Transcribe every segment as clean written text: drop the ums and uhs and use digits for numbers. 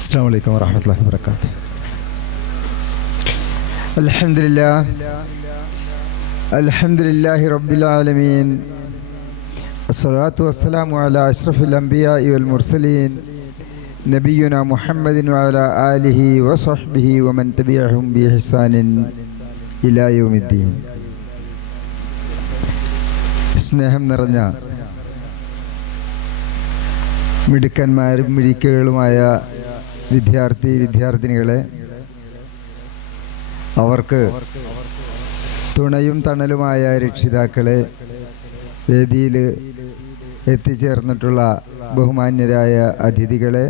السلام عليكم ورحمة الله وبركاته. الحمد لله رب العالمين، الصلاة والسلام على أشرف الأنبياء والمرسلين نبينا محمد وعلى آله وصحبه ومن تبعهم بإحسان إلى يوم الدين. സ്നേഹം നിറഞ്ഞ മിടുക്കന്മാരും മിടുക്കുകളുമായ വിദ്യാർത്ഥിനികളെ, അവർക്ക് തുണയും തണലുമായ രക്ഷിതാക്കളെ, വേദിയിൽ എത്തിച്ചേർന്നിട്ടുള്ള ബഹുമാന്യരായ അതിഥികളെ,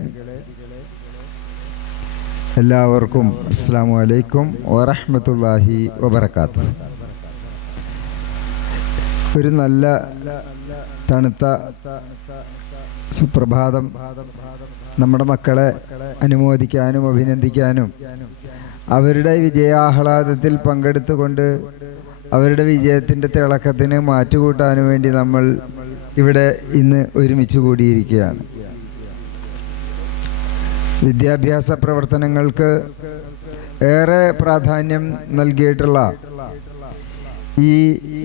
എല്ലാവർക്കും അസ്സലാമു അലൈക്കും വറഹ്മത്തുള്ളാഹി വബറകാതുഹു. ഒരു നല്ല തണുത്ത സുപ്രഭാതം നമ്മുടെ മക്കളെ അനുമോദിക്കാനും അഭിനന്ദിക്കാനും അവരുടെ വിജയാഹ്ലാദത്തിൽ പങ്കെടുത്തുകൊണ്ട് അവരുടെ വിജയത്തിൻ്റെ തിളക്കത്തിന് മാറ്റുകൂട്ടാനും വേണ്ടി നമ്മൾ ഇവിടെ ഇന്ന് ഒരുമിച്ച് കൂടിയിരിക്കുകയാണ്. വിദ്യാഭ്യാസ പ്രവർത്തനങ്ങൾക്ക് ഏറെ പ്രാധാന്യം നൽകിയിട്ടുള്ള ഈ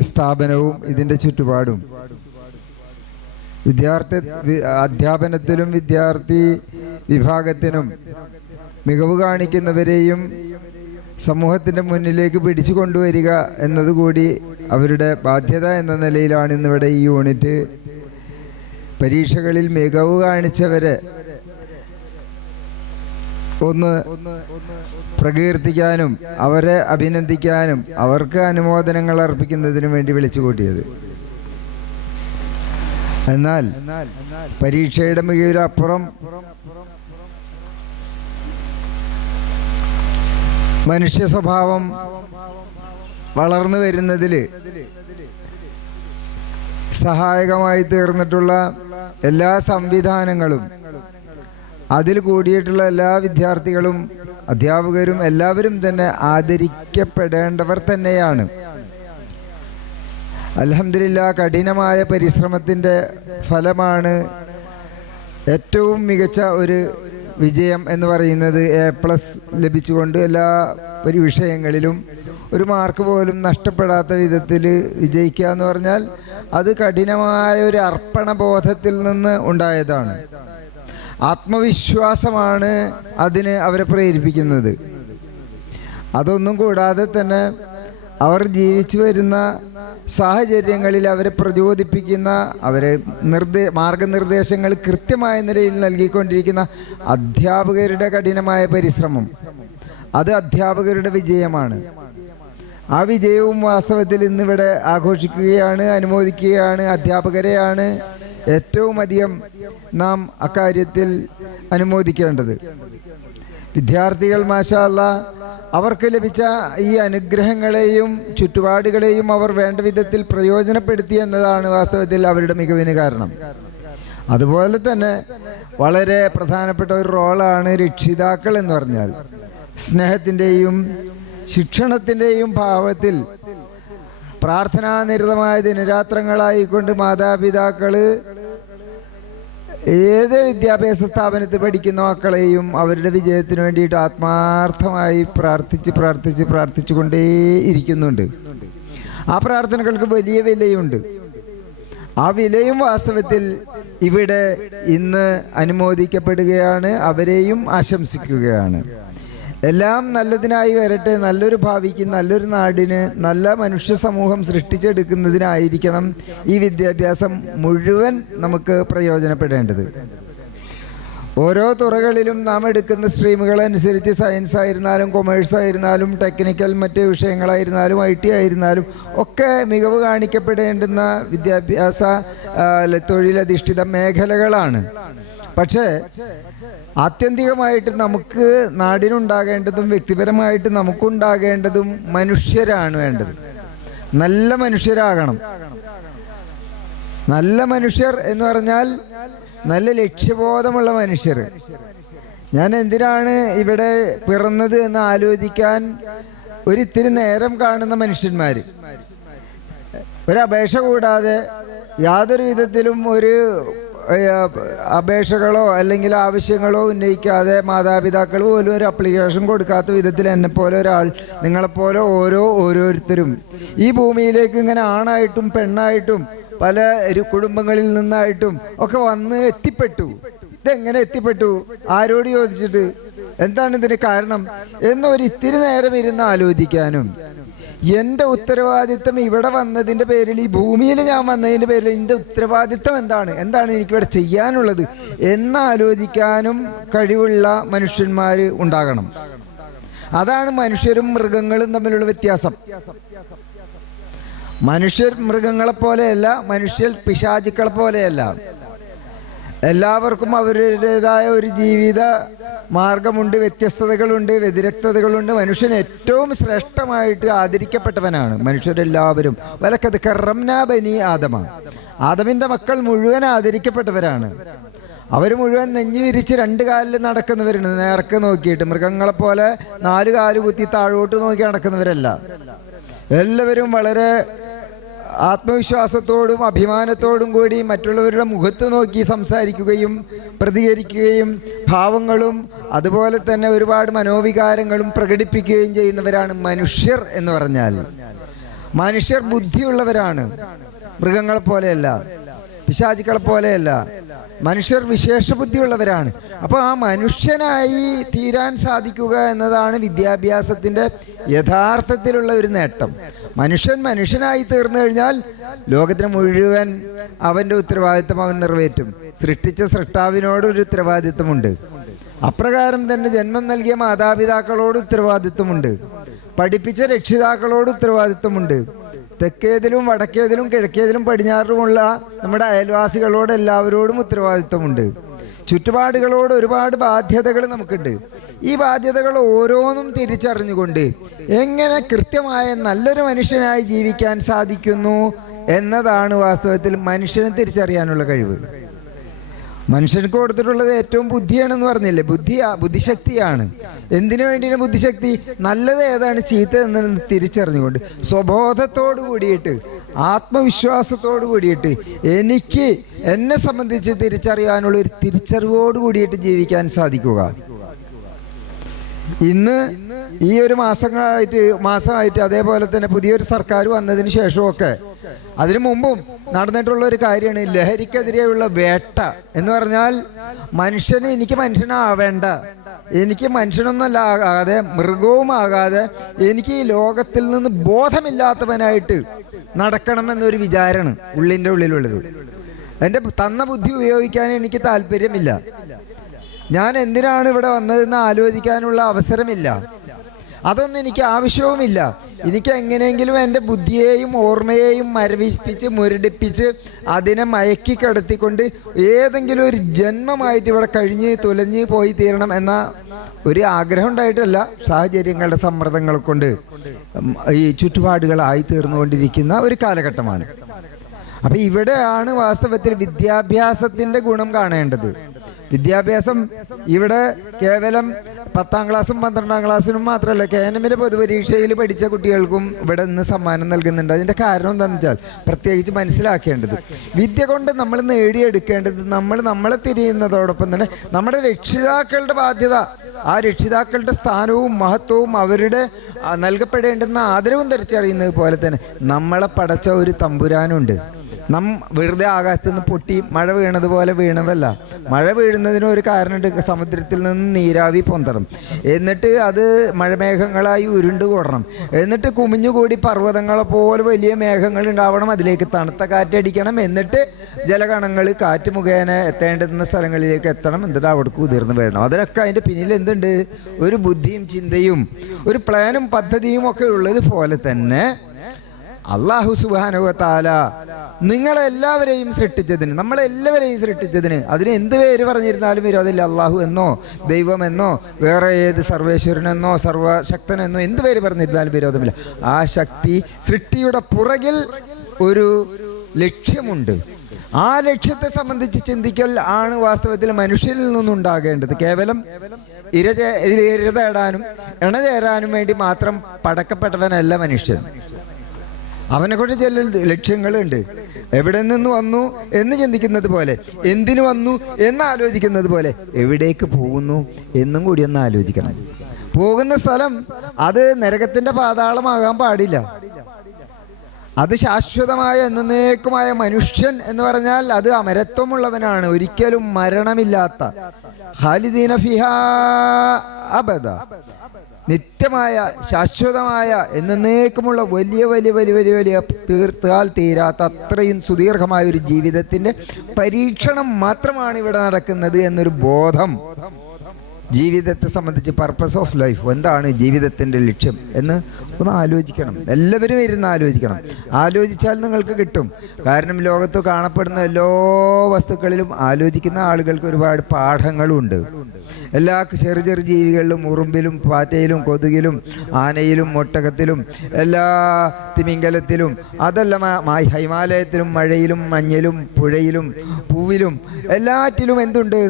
സ്ഥാപനവും ഇതിൻ്റെ ചുറ്റുപാടും അധ്യാപനത്തിലും വിദ്യാർത്ഥി വിഭാഗത്തിനും മികവ് കാണിക്കുന്നവരെയും സമൂഹത്തിൻ്റെ മുന്നിലേക്ക് പിടിച്ചു കൊണ്ടുവരിക എന്നതുകൂടി അവരുടെ ബാധ്യത എന്ന നിലയിലാണ് ഇന്നിവിടെ ഈ യൂണിറ്റ് പരീക്ഷകളിൽ മികവ് കാണിച്ചവരെ ഒന്ന് പ്രകീർത്തിക്കാനും അവരെ അഭിനന്ദിക്കാനും അവർക്ക് അനുമോദനങ്ങൾ അർപ്പിക്കുന്നതിനും വേണ്ടി വിളിച്ചു കൂട്ടിയത്. എന്നാൽ പരീക്ഷയുടെ മികവിലപ്പുറം മനുഷ്യ സ്വഭാവം വളർന്നു വരുന്നതിൽ സഹായകമായി തീർന്നിട്ടുള്ള എല്ലാ സംവിധാനങ്ങളും, അതിൽ കൂടിയിട്ടുള്ള എല്ലാ വിദ്യാർത്ഥികളും അധ്യാപകരും എല്ലാവരും തന്നെ ആദരിക്കപ്പെടേണ്ടവർ തന്നെയാണ്. അൽഹംദുലില്ലാ, കഠിനമായ പരിശ്രമത്തിൻ്റെ ഫലമാണ് ഏറ്റവും മികച്ച ഒരു വിജയം എന്ന് പറയുന്നത്. A+ ലഭിച്ചുകൊണ്ട് എല്ലാ വിഷയങ്ങളിലും ഒരു മാർക്ക് പോലും നഷ്ടപ്പെടാത്ത വിധത്തിൽ വിജയിക്കുക എന്ന് പറഞ്ഞാൽ അത് കഠിനമായ ഒരു അർപ്പണബോധത്തിൽ നിന്ന് ഉണ്ടായതാണ്. ആത്മവിശ്വാസമാണ് അതിന് അവരെ പ്രേരിപ്പിക്കുന്നത്. അതൊന്നും കൂടാതെ തന്നെ അവർ ജീവിച്ചു വരുന്ന സാഹചര്യങ്ങളിൽ അവരെ പ്രചോദിപ്പിക്കുന്ന, അവരെ മാർഗനിർദ്ദേശങ്ങൾ കൃത്യമായ നിലയിൽ നൽകിക്കൊണ്ടിരിക്കുന്ന അധ്യാപകരുടെ കഠിനമായ പരിശ്രമം, അത് അധ്യാപകരുടെ വിജയമാണ്. ആ വിജയവും വാസ്തവത്തിൽ ഇന്നിവിടെ ആഘോഷിക്കുകയാണ്, അനുമോദിക്കുകയാണ്. അധ്യാപകരെയാണ് ഏറ്റവും അധികം നാം അക്കാര്യത്തിൽ അനുമോദിക്കേണ്ടത്. വിദ്യാർത്ഥികൾ മാഷാ അല്ലാഹ് അവർക്ക് ലഭിച്ച ഈ അനുഗ്രഹങ്ങളെയും ചുറ്റുപാടുകളെയും അവർ വേണ്ട വിധത്തിൽ പ്രയോജനപ്പെടുത്തി എന്നതാണ് വാസ്തവത്തിൽ അവരുടെ മികവിന് കാരണം. അതുപോലെ തന്നെ വളരെ പ്രധാനപ്പെട്ട ഒരു റോളാണ് രക്ഷിതാക്കൾ എന്ന് പറഞ്ഞാൽ. സ്നേഹത്തിൻ്റെയും ശിക്ഷണത്തിൻ്റെയും ഭാവത്തിൽ പ്രാർത്ഥനാനിരതമായ ദിനരാത്രങ്ങളായിക്കൊണ്ട് മാതാപിതാക്കൾ ഏത് വിദ്യാഭ്യാസ സ്ഥാപനത്തിൽ പഠിക്കുന്ന മക്കളെയും അവരുടെ വിജയത്തിന് വേണ്ടിയിട്ട് ആത്മാർത്ഥമായി പ്രാർത്ഥിച്ചുകൊണ്ടേയിരിക്കുന്നുണ്ട്. ആ പ്രാർത്ഥനകൾക്ക് വലിയ വിലയുണ്ട്. ആ വിലയും വാസ്തവത്തിൽ ഇവിടെ ഇന്ന് അനുമോദിക്കപ്പെടുകയാണ്, അവരെയും ആശംസിക്കുകയാണ്. എല്ലാം നല്ലതിനായി വരട്ടെ, നല്ലൊരു ഭാവിക്ക്, നല്ലൊരു നാടിന്, നല്ല മനുഷ്യ സമൂഹം സൃഷ്ടിച്ചെടുക്കുന്നതിനായിരിക്കണം ഈ വിദ്യാഭ്യാസം മുഴുവൻ നമുക്ക് പ്രയോജനപ്പെടേണ്ടത്. ഓരോ തുറകളിലും നാം എടുക്കുന്ന സ്ട്രീമുകളനുസരിച്ച് സയൻസ് ആയിരുന്നാലും കൊമേഴ്സ് ആയിരുന്നാലും ടെക്നിക്കൽ മറ്റ് വിഷയങ്ങളായിരുന്നാലും IT ആയിരുന്നാലും ഒക്കെ മികവ് കാണിക്കപ്പെടേണ്ടുന്ന വിദ്യാഭ്യാസ തൊഴിലധിഷ്ഠിത മേഖലകളാണ്. പക്ഷേ ആത്യന്തികമായിട്ട് നമുക്ക് നാടിനുണ്ടാകേണ്ടതും വ്യക്തിപരമായിട്ട് നമുക്കുണ്ടാകേണ്ടതും മനുഷ്യരാണ് വേണ്ടത്. നല്ല മനുഷ്യരാകണം. നല്ല മനുഷ്യർ എന്ന് പറഞ്ഞാൽ നല്ല ലക്ഷ്യബോധമുള്ള മനുഷ്യർ. ഞാൻ എന്തിനാണ് ഇവിടെ പിറന്നത് എന്ന് ആലോചിക്കാൻ ഒരിത്തിരി നേരം കാണുന്ന മനുഷ്യന്മാർ, ഒരപേക്ഷ കൂടാതെ യാതൊരു വിധത്തിലും ഒരു അപേക്ഷകളോ അല്ലെങ്കിൽ ആവശ്യങ്ങളോ ഉന്നയിക്കാതെ മാതാപിതാക്കൾ പോലും ഒരു അപ്ലിക്കേഷൻ കൊടുക്കാത്ത വിധത്തിൽ എന്നെപ്പോലെ ഒരാൾ, നിങ്ങളെപ്പോലെ ഓരോരുത്തരും ഈ ഭൂമിയിലേക്ക് ഇങ്ങനെ ആണായിട്ടും പെണ്ണായിട്ടും പല കുടുംബങ്ങളിൽ നിന്നായിട്ടും ഒക്കെ വന്ന് എത്തിപ്പെട്ടു. ഇതെങ്ങനെ എത്തിപ്പെട്ടു? ആരോട് ചോദിച്ചിട്ട്? എന്താണ് ഇതിന് കാരണം എന്നൊരു ഇത്തിരി നേരം ഇരുന്ന് ആലോചിക്കാനും, എൻ്റെ ഉത്തരവാദിത്തം ഇവിടെ വന്നതിൻ്റെ പേരിൽ, ഈ ഭൂമിയിൽ ഞാൻ വന്നതിൻ്റെ പേരിൽ എൻ്റെ ഉത്തരവാദിത്തം എന്താണ് എനിക്കിവിടെ ചെയ്യാനുള്ളത് എന്നാലോചിക്കാനും കഴിവുള്ള മനുഷ്യന്മാർ ഉണ്ടാകണം. അതാണ് മനുഷ്യരും മൃഗങ്ങളും തമ്മിലുള്ള വ്യത്യാസം. മനുഷ്യർ മൃഗങ്ങളെ പോലെയല്ല, മനുഷ്യർ പിശാചുക്കളെ പോലെയല്ല. എല്ലാവർക്കും അവരുടേതായ ഒരു ജീവിത മാർഗമുണ്ട്, വ്യത്യസ്തതകളുണ്ട്, വ്യതിരക്തതകളുണ്ട്. മനുഷ്യൻ ഏറ്റവും ശ്രേഷ്ഠമായിട്ട് ആദരിക്കപ്പെട്ടവനാണ്. മനുഷ്യരെല്ലാവരും വലക്കത് കറംനാ ബനി ആദമ, ആദമിൻ്റെ മക്കൾ മുഴുവൻ ആദരിക്കപ്പെട്ടവരാണ്. അവർ മുഴുവൻ നെഞ്ഞു വിരിച്ച് 2 കാലിൽ നടക്കുന്നവരാണ്, നേർക്ക് നോക്കിയിട്ട്. മൃഗങ്ങളെപ്പോലെ 4 കാല് കുത്തി താഴോട്ട് നോക്കി നടക്കുന്നവരല്ല. എല്ലാവരും വളരെ ആത്മവിശ്വാസത്തോടും അഭിമാനത്തോടും കൂടി മറ്റുള്ളവരുടെ മുഖത്ത് നോക്കി സംസാരിക്കുകയും പ്രതികരിക്കുകയും ഭാവങ്ങളും അതുപോലെ തന്നെ ഒരുപാട് മനോവികാരങ്ങളും പ്രകടിപ്പിക്കുകയും ചെയ്യുന്നവരാണ് മനുഷ്യർ എന്ന് പറഞ്ഞാൽ. മനുഷ്യർ ബുദ്ധിയുള്ളവരാണ്, മൃഗങ്ങളെ പോലെയല്ല, പിശാചുക്കളെ പോലെയല്ല. മനുഷ്യർ വിശേഷ ബുദ്ധിയുള്ളവരാണ്. അപ്പോൾ ആ മനുഷ്യനായി തീരാൻ സാധിക്കുക എന്നതാണ് വിദ്യാഭ്യാസത്തിൻ്റെ യഥാർത്ഥത്തിലുള്ള ഒരു നേട്ടം. മനുഷ്യനായി തീർന്നു കഴിഞ്ഞാൽ ലോകത്തിന് മുഴുവൻ അവൻ്റെ ഉത്തരവാദിത്വം അവൻ നിറവേറ്റും. സൃഷ്ടിച്ച സൃഷ്ടാവിനോടൊരു ഉത്തരവാദിത്വമുണ്ട്. അപ്രകാരം തന്നെ ജന്മം നൽകിയ മാതാപിതാക്കളോട് ഉത്തരവാദിത്വമുണ്ട്. പഠിപ്പിച്ച രക്ഷിതാക്കളോട് ഉത്തരവാദിത്വമുണ്ട്. തെക്കേതിലും വടക്കേതിലും കിഴക്കേതിലും പടിഞ്ഞാറിലുമുള്ള നമ്മുടെ അയൽവാസികളോട് എല്ലാവരോടും ഉത്തരവാദിത്വമുണ്ട്. ചുറ്റുപാടുകളോട് ഒരുപാട് ബാധ്യതകൾ നമുക്കുണ്ട്. ഈ ബാധ്യതകൾ ഓരോന്നും തിരിച്ചറിഞ്ഞുകൊണ്ട് എങ്ങനെ കൃത്യമായ നല്ലൊരു മനുഷ്യനായി ജീവിക്കാൻ സാധിക്കുന്നു എന്നതാണ് വാസ്തവത്തിൽ മനുഷ്യനെ തിരിച്ചറിയാനുള്ള കഴിവ്. മനുഷ്യർക്ക് കൊടുത്തിട്ടുള്ളത് ഏറ്റവും ബുദ്ധിയാണെന്ന് പറഞ്ഞില്ലേ? ബുദ്ധിശക്തിയാണ്. എന്തിനു വേണ്ടിയാണ് ബുദ്ധിശക്തി? നല്ലത് ഏതാണ്, ചീത്ത എന്നതെന്ന് തിരിച്ചറിഞ്ഞുകൊണ്ട് സ്വബോധത്തോടു കൂടിയിട്ട് ആത്മവിശ്വാസത്തോടു കൂടിയിട്ട് എനിക്ക് എന്നെ സംബന്ധിച്ച് തിരിച്ചറിയാനുള്ള ഒരു തിരിച്ചറിവോട് കൂടിയിട്ട് ജീവിക്കാൻ സാധിക്കുക. ഇന്ന് ഈ ഒരു മാസമായിട്ട് അതേപോലെ തന്നെ പുതിയൊരു സർക്കാർ വന്നതിന് ശേഷമൊക്കെ അതിനു മുമ്പും നടന്നിട്ടുള്ള ഒരു കാര്യമാണ് ലഹരിക്കെതിരെയുള്ള വേട്ട എന്ന് പറഞ്ഞാൽ, എനിക്ക് മനുഷ്യനാവേണ്ട, എനിക്ക് മനുഷ്യനൊന്നല്ല ആകാതെ മൃഗവുമാകാതെ എനിക്ക് ഈ ലോകത്തിൽ നിന്ന് ബോധമില്ലാത്തവനായിട്ട് നടക്കണമെന്നൊരു വിചാരമാണ് ഉള്ളിൻ്റെ ഉള്ളിലുള്ളത്. എൻ്റെ തന്ന ബുദ്ധി ഉപയോഗിക്കാൻ എനിക്ക് താല്പര്യമില്ല. ഞാൻ എന്തിനാണ് ഇവിടെ വന്നതെന്ന് ആലോചിക്കാനുള്ള അവസരമില്ല. അതൊന്നും എനിക്ക് ആവശ്യവുമില്ല. എനിക്ക് എങ്ങനെയെങ്കിലും എൻ്റെ ബുദ്ധിയെയും ഓർമ്മയെയും മരവിപ്പിച്ച് മുരടിപ്പിച്ച് അതിനെ മയക്കി കിടത്തിക്കൊണ്ട് ഏതെങ്കിലും ഒരു ജന്മമായിട്ട് ഇവിടെ കഴിഞ്ഞ് തുലഞ്ഞ് പോയി തീരണം എന്ന ഒരു ആഗ്രഹം ഉണ്ടായിട്ടല്ല, സാഹചര്യങ്ങളുടെ സമ്മർദ്ദങ്ങൾ കൊണ്ട് ഈ ചുറ്റുപാടുകളായി തീർന്നുകൊണ്ടിരിക്കുന്ന ഒരു കാലഘട്ടമാണ്. അപ്പം ഇവിടെയാണ് വാസ്തവത്തിൽ വിദ്യാഭ്യാസത്തിൻ്റെ ഗുണം കാണേണ്ടത്. വിദ്യാഭ്യാസം ഇവിടെ കേവലം 10ാം ക്ലാസ്സും 12ാം ക്ലാസ്സിനും മാത്രമല്ല, KNM പൊതുപരീക്ഷയിൽ പഠിച്ച കുട്ടികൾക്കും ഇവിടെ ഇന്ന് സമ്മാനം നൽകുന്നുണ്ട്. അതിൻ്റെ കാരണം എന്താണെന്ന് വെച്ചാൽ പ്രത്യേകിച്ച് മനസ്സിലാക്കേണ്ടത്, വിദ്യ കൊണ്ട് നമ്മൾ നേടിയെടുക്കേണ്ടത് നമ്മളെ തിരിയുന്നതോടൊപ്പം തന്നെ നമ്മുടെ രക്ഷിതാക്കളുടെ ബാധ്യത, ആ രക്ഷിതാക്കളുടെ സ്ഥാനവും മഹത്വവും അവരുടെ നൽകപ്പെടേണ്ടുന്ന ആദരവും തിരിച്ചറിയുന്നത് പോലെ തന്നെ നമ്മളെ പടച്ച ഒരു തമ്പുരാനുണ്ട്. വെറുതെ ആകാശത്ത് നിന്ന് പൊട്ടി മഴ വീണതുപോലെ വീണതല്ല. മഴ വീഴുന്നതിന് ഒരു കാരണമുണ്ട്. സമുദ്രത്തിൽ നിന്ന് നീരാവി പൊന്തണം, എന്നിട്ട് അത് മഴമേഘങ്ങളായി ഉരുണ്ടുകൂടണം, എന്നിട്ട് കുമിഞ്ഞുകൂടി പർവ്വതങ്ങളെ പോലെ വലിയ മേഘങ്ങൾ ഉണ്ടാവണം, അതിലേക്ക് തണുത്ത കാറ്റടിക്കണം, എന്നിട്ട് ജലകണങ്ങൾ കാറ്റ് മുഖേന എത്തേണ്ടുന്ന സ്ഥലങ്ങളിലേക്ക് എത്തണം, എന്നിട്ട് അവിടേക്ക് ഉതിർന്ന് വീഴണം. അതിനൊക്കെ അതിൻ്റെ പിന്നിൽ എന്തുണ്ട്? ഒരു ബുദ്ധിയും ചിന്തയും ഒരു പ്ലാനും പദ്ധതിയും ഒക്കെ ഉള്ളത് പോലെ തന്നെ അല്ലാഹു സുബ്ഹാനഹു വ തആല നമ്മളെല്ലാവരെയും സൃഷ്ടിച്ചതിന് അതിന് എന്ത് പേര് പറഞ്ഞിരുന്നാലും വരും. അതിൽ അള്ളാഹു എന്നോ ദൈവമെന്നോ വേറെ ഏത് സർവേശ്വരനെന്നോ സർവശക്തനെന്നോ എന്ത് പേര് പറഞ്ഞിരുന്നാലും വിരോധമില്ല. ആ ശക്തി സൃഷ്ടിയുടെ പുറകിൽ ഒരു ലക്ഷ്യമുണ്ട്. ആ ലക്ഷ്യത്തെ സംബന്ധിച്ച് ചിന്തിക്കൽ ആണ് വാസ്തവത്തിൽ മനുഷ്യരിൽ നിന്നുണ്ടാകേണ്ടത്. കേവലം ഇര തേടാനും ഇണ ചേരാനും വേണ്ടി മാത്രം പടക്കപ്പെട്ടവനല്ല മനുഷ്യൻ. അവനെ കൊണ്ട് ചില ലക്ഷ്യങ്ങളുണ്ട്. എവിടെ നിന്ന് വന്നു എന്ന് ചിന്തിക്കുന്നത് പോലെ, എന്തിനു വന്നു എന്ന് ആലോചിക്കുന്നത് പോലെ, എവിടേക്ക് പോകുന്നു എന്നും കൂടി ഒന്ന് ആലോചിക്കണം. പോകുന്ന സ്ഥലം അത് നരകത്തിന്റെ പാതാളമാകാൻ പാടില്ല. അത് ശാശ്വതമായ എന്നേക്കുമായ മനുഷ്യൻ എന്ന് പറഞ്ഞാൽ അത് അമരത്വമുള്ളവനാണ്, ഒരിക്കലും മരണമില്ലാത്ത, ഖാലിദീന ഫിഹാ അബദ, നിത്യമായ ശാശ്വതമായ എന്നേക്കുമുള്ള വലിയ വലിയ വലിയ വലിയ വലിയ തീർത്താൽ തീരാത്ത അത്രയും സുദീർഘമായ ഒരു ജീവിതത്തിൻ്റെ പരീക്ഷണം മാത്രമാണ് ഇവിടെ നടക്കുന്നത് എന്നൊരു ബോധം ജീവിതത്തെ സംബന്ധിച്ച്, പർപ്പസ് ഓഫ് ലൈഫ്, എന്താണ് ജീവിതത്തിൻ്റെ ലക്ഷ്യം എന്ന് ഒന്ന് ആലോചിക്കണം. എല്ലാവരും ഇരുന്ന് ആലോചിക്കണം. ആലോചിച്ചാൽ നിങ്ങൾക്ക് കിട്ടും. കാരണം ലോകത്ത് കാണപ്പെടുന്ന എല്ലാ വസ്തുക്കളിലും ആലോചിക്കുന്ന ആളുകൾക്ക് ഒരുപാട് പാഠങ്ങളുണ്ട്. എല്ലാ ചെറു ചെറു ജീവികളിലും, ഉറുമ്പിലും പാറ്റയിലും കൊതുകിലും ആനയിലും ഒട്ടകത്തിലും എല്ലാ തിമിംഗലത്തിലും, അതെല്ലാം ഹിമാലയത്തിലും മഴയിലും മഞ്ഞിലും പുഴയിലും പൂവിലും എല്ലാറ്റിലും എന്തുണ്ട്?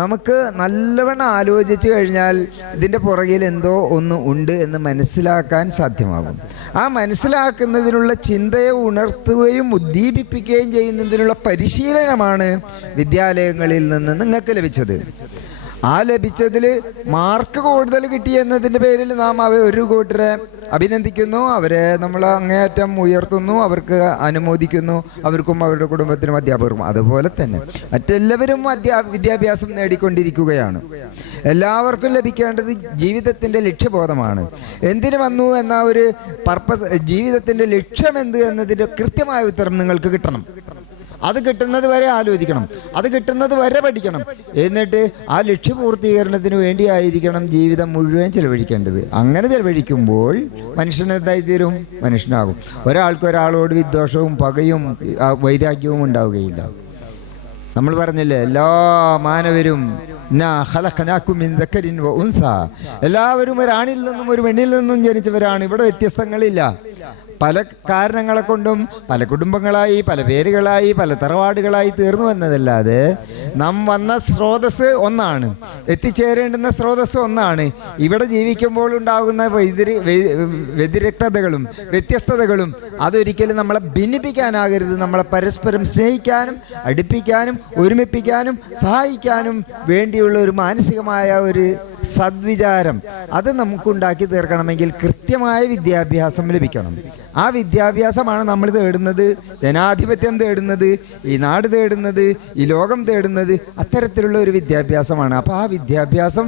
നമുക്ക് നല്ലവണ്ണം ആലോചിച്ച് കഴിഞ്ഞാൽ ഇതിൻ്റെ പുറകിൽ എന്തോ ഒന്ന് ഉണ്ട് എന്ന് മനസ്സിലാക്കാൻ സാധ്യമാകും. ആ മനസ്സിലാക്കുന്നതിനുള്ള ചിന്തയെ ഉണർത്തുകയും ഉദ്ദീപിപ്പിക്കുകയും ചെയ്യുന്നതിനുള്ള പരിശീലനമാണ് വിദ്യാലയങ്ങളിൽ നിന്ന് നിങ്ങൾക്ക് ലഭിച്ചത്. ആ ലഭിച്ചതിൽ മാർക്ക് കൂടുതൽ കിട്ടി എന്നതിൻ്റെ പേരിൽ നാം ഒരു കൂട്ടരെ അഭിനന്ദിക്കുന്നു, അവരെ നമ്മൾ അങ്ങേയറ്റം ഉയർത്തുന്നു, അവർക്ക് അനുമോദിക്കുന്നു, അവർക്കും അവരുടെ കുടുംബത്തിനും അധ്യാപകർക്കും. അതുപോലെ തന്നെ മറ്റെല്ലാവരും വിദ്യാഭ്യാസം നേടിക്കൊണ്ടിരിക്കുകയാണ്. എല്ലാവർക്കും ലഭിക്കേണ്ടത് ജീവിതത്തിൻ്റെ ലക്ഷ്യബോധമാണ്. എന്തിനു വന്നു എന്ന ഒരു പർപ്പസ്, ജീവിതത്തിൻ്റെ ലക്ഷ്യം എന്ത് എന്നതിൻ്റെ കൃത്യമായ ഉത്തരം നിങ്ങൾക്ക് കിട്ടണം. അത് കിട്ടുന്നത് വരെ ആലോചിക്കണം, അത് കിട്ടുന്നത് വരെ പഠിക്കണം. എന്നിട്ട് ആ ലക്ഷ്യപൂർത്തീകരണത്തിന് വേണ്ടിയായിരിക്കണം ജീവിതം മുഴുവൻ ചെലവഴിക്കേണ്ടത്. അങ്ങനെ ചെലവഴിക്കുമ്പോൾ മനുഷ്യൻ എന്തായി തീരും? മനുഷ്യനാകും. ഒരാൾക്ക് ഒരാളോട് വിദ്വേഷവും പകയും വൈരാഗ്യവും ഉണ്ടാവുകയില്ല. നമ്മൾ പറഞ്ഞില്ലേ, എല്ലാ മാനവരും എല്ലാവരും ഒരാണിൽ നിന്നും ഒരു പെണ്ണിൽ നിന്നും ജനിച്ചവരാണ്. ഇവിടെ വ്യത്യസ്തങ്ങളില്ല. പല കാരണങ്ങളെ കൊണ്ടും പല കുടുംബങ്ങളായി, പല പേരുകളായി, പല തറവാടുകളായി തീർന്നു എന്നതല്ലാതെ നാം വന്ന സ്രോതസ് ഒന്നാണ്, എത്തിച്ചേരേണ്ടുന്ന സ്രോതസ് ഒന്നാണ്. ഇവിടെ ജീവിക്കുമ്പോൾ ഉണ്ടാകുന്ന വ്യതിരിക്തതകളും വ്യത്യസ്തതകളും അതൊരിക്കലും നമ്മളെ ഭിന്നിപ്പിക്കാനാകരുത്. നമ്മളെ പരസ്പരം സ്നേഹിക്കാനും അടുപ്പിക്കാനും ഒരുമിപ്പിക്കാനും സഹായിക്കാനും വേണ്ടിയുള്ള ഒരു മാനസികമായ ഒരു സദ്വിചാരം അത് നമുക്കുണ്ടാക്കി തീർക്കണമെങ്കിൽ കൃത്യമായ വിദ്യാഭ്യാസം ലഭിക്കണം. ആ വിദ്യാഭ്യാസമാണ് നമ്മൾ തേടുന്നത്, ജനാധിപത്യം തേടുന്നത്, ഈ നാട് തേടുന്നത്, ഈ ലോകം തേടുന്നത്. അത്തരത്തിലുള്ള ഒരു വിദ്യാഭ്യാസമാണ്. അപ്പോൾ ആ വിദ്യാഭ്യാസം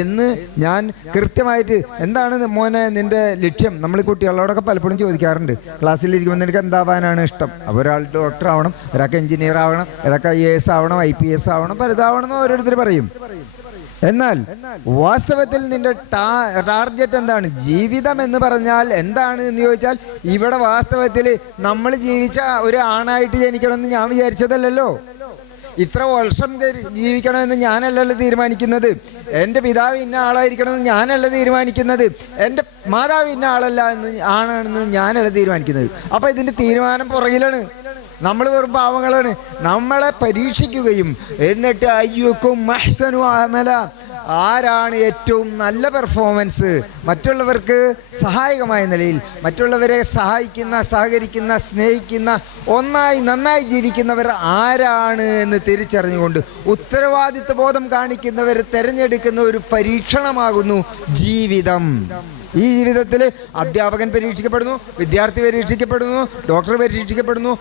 എന്ന് ഞാൻ കൃത്യമായിട്ട്, എന്താണ് മോനെ നിൻ്റെ ലക്ഷ്യം? നമ്മൾ കുട്ടികളോടൊക്കെ പലപ്പോഴും ചോദിക്കാറുണ്ട്, ക്ലാസ്സിലിരിക്കുമ്പോൾ നിനക്ക് എന്താവാനാണ് ഇഷ്ടം? അപ്പോൾ ഒരാൾ ഡോക്ടർ ആവണം, ഒരാൾക്ക് എഞ്ചിനീയർ ആവണം, ഒരാൾക്ക് IAS ആവണം, IPS ആവണം, പലതാവണം എന്ന് ഓരോരുത്തർ പറയും. എന്നാൽ വാസ്തവത്തിൽ നിന്റെ ടാർഗറ്റ് എന്താണ്? ജീവിതം എന്ന് പറഞ്ഞാൽ എന്താണ് എന്ന് ചോദിച്ചാൽ, ഇവിടെ വാസ്തവത്തിൽ നമ്മൾ ജീവിച്ച ഒരു ആണായിട്ട് ജനിക്കണമെന്ന് ഞാൻ വിചാരിച്ചതല്ലല്ലോ. ഇത്ര വർഷം ജീവിക്കണമെന്ന് ഞാനല്ലല്ലോ തീരുമാനിക്കുന്നത്. എൻ്റെ പിതാവ് ഇന്ന ആളായിരിക്കണമെന്ന് ഞാനല്ല തീരുമാനിക്കുന്നത്. എൻ്റെ മാതാവ് ഇന്ന ആണെന്ന് ഞാനല്ല തീരുമാനിക്കുന്നത്. അപ്പോൾ ഇതിൻ്റെ തീരുമാനം പുറകിലാണ്. നമ്മൾ വെറും പാവങ്ങളാണ്. നമ്മളെ പരീക്ഷിക്കുകയും എന്നിട്ട് അയ്യുക്കും അഹ്സനു അമല, ആരാണ് ഏറ്റവും നല്ല പെർഫോമൻസ്, മറ്റുള്ളവർക്ക് സഹായകമായ നിലയിൽ മറ്റുള്ളവരെ സഹായിക്കുന്ന, സഹകരിക്കുന്ന, സ്നേഹിക്കുന്ന, നന്നായി ജീവിക്കുന്നവർ ആരാണ് എന്ന് തിരിച്ചറിഞ്ഞുകൊണ്ട് ഉത്തരവാദിത്വ ബോധം കാണിക്കുന്നവരെ തിരഞ്ഞെടുക്കുന്ന ഒരു പരീക്ഷണമാകുന്നു ജീവിതം. ഈ ജീവിതത്തിൽ അധ്യാപകൻ പരീക്ഷിക്കപ്പെടുന്നു, വിദ്യാർത്ഥി പരീക്ഷിക്കപ്പെടുന്നു, ഡോക്ടർ പരീക്ഷിക്കപ്പെടുന്നു,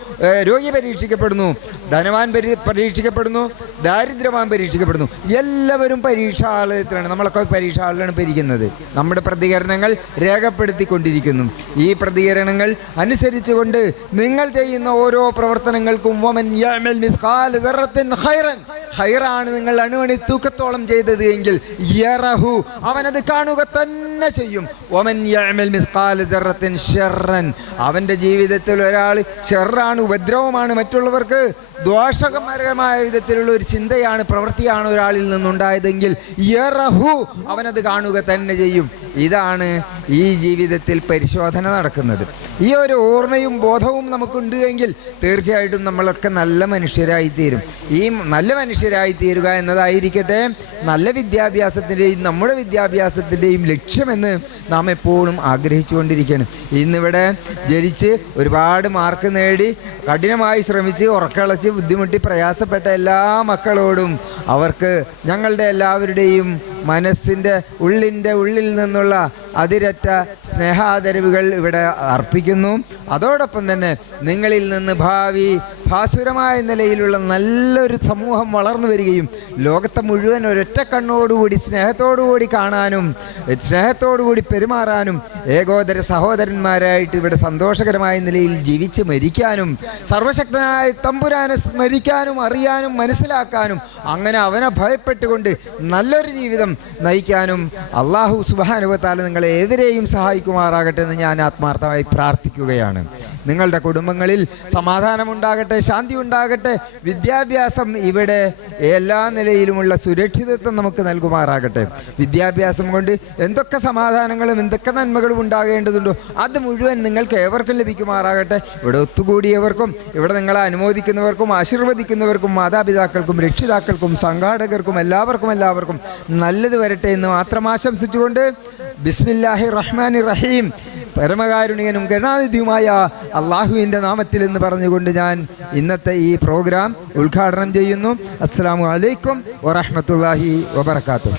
രോഗി പരീക്ഷിക്കപ്പെടുന്നു, ധനവാൻ പരീക്ഷിക്കപ്പെടുന്നു, ദാരിദ്ര്യവാൻ പരീക്ഷിക്കപ്പെടുന്നു. എല്ലാവരും പരീക്ഷാലയത്തിലാണ്. നമ്മളൊക്കെ പരീക്ഷാലയാണ് ഇരിക്കുന്നത്. നമ്മുടെ പ്രതികരണങ്ങൾ രേഖപ്പെടുത്തിക്കൊണ്ടിരിക്കുന്നു. ഈ പ്രതികരണങ്ങൾ അനുസരിച്ചുകൊണ്ട് നിങ്ങൾ ചെയ്യുന്ന ഓരോ പ്രവർത്തനങ്ങൾക്കും വമൻ യഅമൽ മിസ്ഖാല ദർറത്തിൻ ഖൈറൻ, ഖൈറാണ് നിങ്ങൾ അണുവണി തൂക്കത്തോളം ചെയ്തത് എങ്കിൽ യറഹു, അവനത് കാണുക തന്നെ ചെയ്യും. വമൻ യഅമൽ മിസ്ഖാല ദർറത്തിൻ ശർറൻ, അവൻ്റെ ജീവിതത്തിൽ ഒരാൾ ഷർറാണ്, ഉപദ്രവമാണ് മറ്റുള്ളവർക്ക്, ദോഷകരമായ വിധത്തിലുള്ള ഒരു ചിന്തയാണ്, പ്രവൃത്തിയാണ് ഒരാളിൽ നിന്നുണ്ടായതെങ്കിൽ യറഹു, അവനത് കാണുക തന്നെ ചെയ്യും. ഇതാണ് ഈ ജീവിതത്തിൽ പരിശോധന നടക്കുന്നത്. ഈ ഒരു ഓർമ്മയും ബോധവും നമുക്കുണ്ട് എങ്കിൽ തീർച്ചയായിട്ടും നമ്മളൊക്കെ നല്ല മനുഷ്യരായിത്തീരും. ഈ നല്ല മനുഷ്യരായിത്തീരുക എന്നതായിരിക്കട്ടെ നല്ല വിദ്യാഭ്യാസത്തിൻ്റെയും നമ്മുടെ വിദ്യാഭ്യാസത്തിൻ്റെയും ലക്ഷ്യമെന്ന് നാം എപ്പോഴും ആഗ്രഹിച്ചുകൊണ്ടിരിക്കുകയാണ്. ഇന്നിവിടെ ജനിച്ച് ഒരുപാട് മാർക്ക് നേടി കഠിനമായി ശ്രമിച്ച് ഉറക്കളച്ച് ബുദ്ധിമുട്ടി പ്രയാസപ്പെട്ട എല്ലാ മക്കളോടും അവർക്ക് ഞങ്ങളുടെ എല്ലാവരുടെയും മനസ്സിൻ്റെ ഉള്ളിൽ നിന്നുള്ള അതിരറ്റ സ്നേഹാദരവുകൾ ഇവിടെ അർപ്പിക്കുന്നു. അതോടൊപ്പം തന്നെ നിങ്ങളിൽ നിന്ന് ഭാവി ഭാസുരമായ നിലയിലുള്ള നല്ലൊരു സമൂഹം വളർന്നു വരികയും ലോകത്തെ മുഴുവൻ ഒരൊറ്റ കണ്ണോടുകൂടി സ്നേഹത്തോടുകൂടി കാണാനും സ്നേഹത്തോടുകൂടി പെരുമാറാനും ഏകോദര സഹോദരന്മാരായിട്ട് ഇവിടെ സന്തോഷകരമായ നിലയിൽ ജീവിച്ച് മരിക്കാനും സർവശക്തനായ തമ്പുരാനെ സ്മരിക്കാനും അറിയാനും മനസ്സിലാക്കാനും അങ്ങനെ അവനെ ഭയപ്പെട്ടുകൊണ്ട് നല്ലൊരു ജീവിതം നയിക്കാനും അള്ളാഹു സുബ്ഹാനഹു വ തആല നിങ്ങളെ ഏവരെയും സഹായിക്കുമാറാകട്ടെ എന്ന് ഞാൻ ആത്മാർത്ഥമായി പ്രാർത്ഥിക്കുകയാണ്. നിങ്ങളുടെ കുടുംബങ്ങളിൽ സമാധാനമുണ്ടാകട്ടെ, ശാന്തി ഉണ്ടാകട്ടെ. വിദ്യാഭ്യാസം ഇവിടെ എല്ലാ നിലയിലുമുള്ള സുരക്ഷിതത്വം നമുക്ക് നൽകുമാറാകട്ടെ. വിദ്യാഭ്യാസം കൊണ്ട് എന്തൊക്കെ സമാധാനങ്ങളും എന്തൊക്കെ നന്മകളും ഉണ്ടാകേണ്ടതുണ്ടോ അത് മുഴുവൻ നിങ്ങൾക്ക് ഏവർക്കും ലഭിക്കുമാറാകട്ടെ. ഇവിടെ ഒത്തുകൂടിയവർക്കും ഇവിടെ നിങ്ങളെ അനുമോദിക്കുന്നവർക്കും ആശീർവദിക്കുന്നവർക്കും മാതാപിതാക്കൾക്കും രക്ഷിതാക്കൾക്കും സംഘാടകർക്കും എല്ലാവർക്കും നല്ലത് വരട്ടെ എന്ന് മാത്രം ആശംസിച്ചുകൊണ്ട് ബിസ്മില്ലാഹിർ റഹ്മാനിർ റഹീം, പരമകാരുണികനും കരുണാനിധിയുമായ അള്ളാഹുവിൻ്റെ നാമത്തിൽ എന്ന് പറഞ്ഞുകൊണ്ട് ഞാൻ ഇന്നത്തെ ഈ പ്രോഗ്രാം ഉദ്ഘാടനം ചെയ്യുന്നു. അസ്സലാമു അലൈക്കും വറഹ്മത്തുള്ളാഹി വബറകാതുഹു.